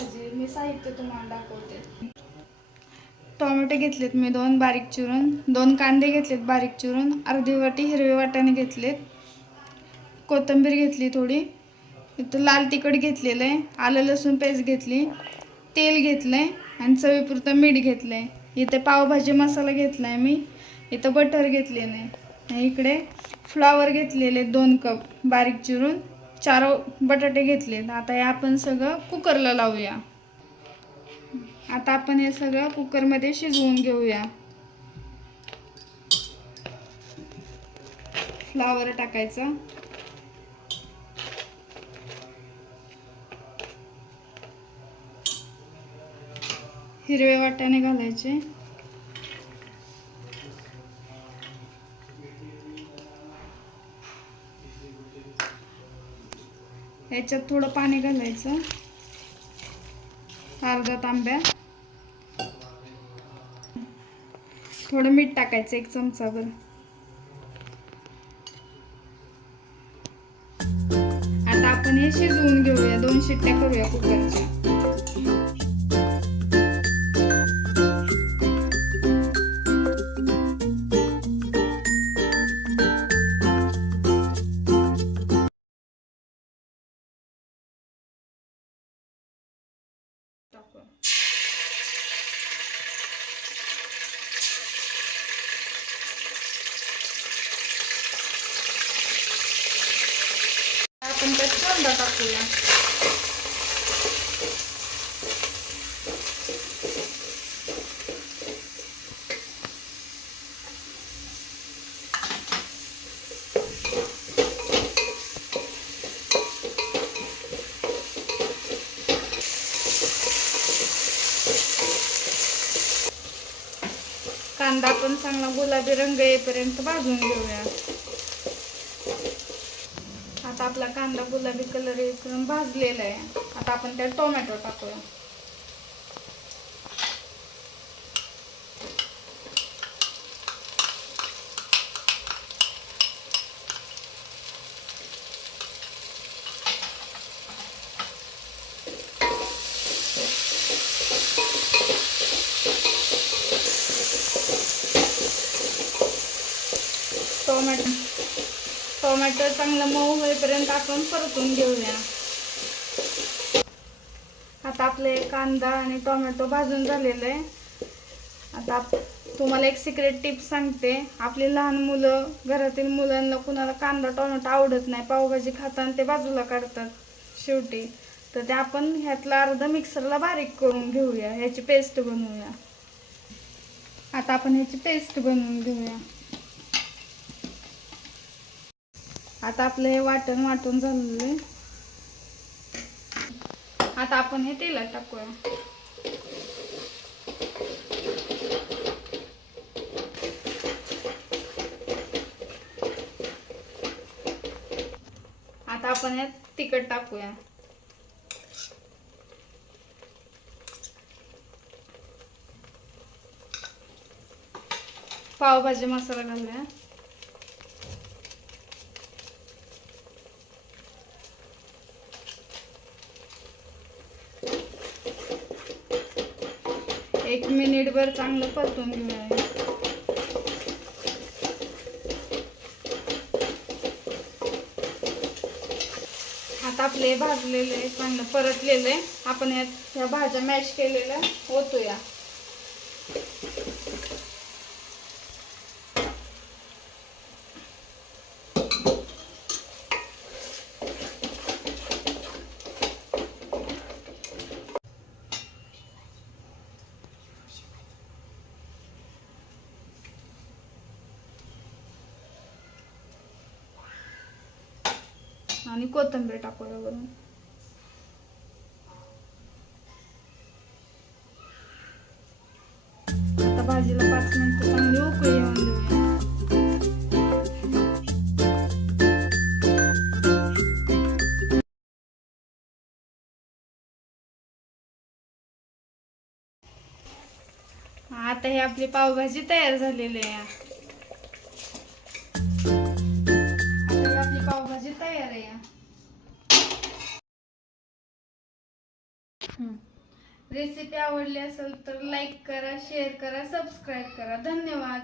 पावभाजी. मी साहित्य तुम्हाला दाखवते. टोमॅटो घेतलेत मी 2 बारीक चिरून, 2 कांदे घेतलेत बारीक चिरून, अर्धी वाटी हिरवे वाटाणे घेतलेत, कोथिंबीर घेतली थोडी, इथं लाल तिखट घेतलेलं आहे, आलं लसूण पेस्ट घेतली, तेल घेतलं आहे आणि चवीपुरतं मीठ घेतलं आहे. इथे पावभाजी मसाला घेतला आहे मी, इथं बटर घेतलेलं आहे, इकडे फ्लॉवर घेतलेले 2 कप बारीक चिरून, 4 बटाटे घेतलेत. आता हे आपण सगळं कुकरला लावूया. आता आपण हे सगळं कुकरमध्ये शिजवून घेऊया. फ्लॉवर टाकायचं, हिरवे वाटाणे घालायचे, याच्यात थोडं पाणी घालायचं, अर्धा तांब्या, थोडं मीठ टाकायचं 1 चमचाभर. आता आपण हे शिजवून घेऊया, 2 शिट्ट्या करूया कुकरच्या. आपण त्यात कांदा टाकूया. कांदा पण चांगला गुलाबी रंग येईपर्यंत भाजून घेऊया. आता आपला कांदा गुलाबी कलर येईपर्यंत भाजलेला आहे. आता आपण त्यात टोमॅटो टाकूया. टोमॅटो चांगला मऊ होईपर्यंत आपण परतून घेऊया. आता आपले कांदा आणि टोमॅटो भाजून झालेलं आहे. आता तुम्हाला एक सिक्रेट टिप सांगते. आपली लहान मुलं, घरातील मुलांना कुणाला कांदा टोमॅटो आवडत नाही, पावभाजी खाताना ते बाजूला काढतात शेवटी, तर ते आपण ह्यातला अर्धा मिक्सरला बारीक करून घेऊया, ह्याची पेस्ट बनवूया. आता आपण ह्याची पेस्ट बनवून घेऊया. आता आपलं हे वाटण वाटून झालेलं आहे. आता आपण हे तेलात टाकूया. आता आपण हे तिखट टाकूया. पावभाजी मसाला घालूया. एक मिनिटभर चांगलं परतून घेऊया. आता आपले भाजलेले चांगलं परतलेले आपण ह्या भाज्या मॅश केलेल्या ओतूया. आणि कोथिंबीर टाकूया वरून. आता भाजीला 5 मिनिटं चांगली उकळी येऊन देऊया. आता ही आपली पावभाजी तयार झालेली आहे. आता आपली पावभाजी तयार आहे. रेसिपी आवडली असेल तर लाईक करा, शेअर करा, सबस्क्राईब करा. धन्यवाद.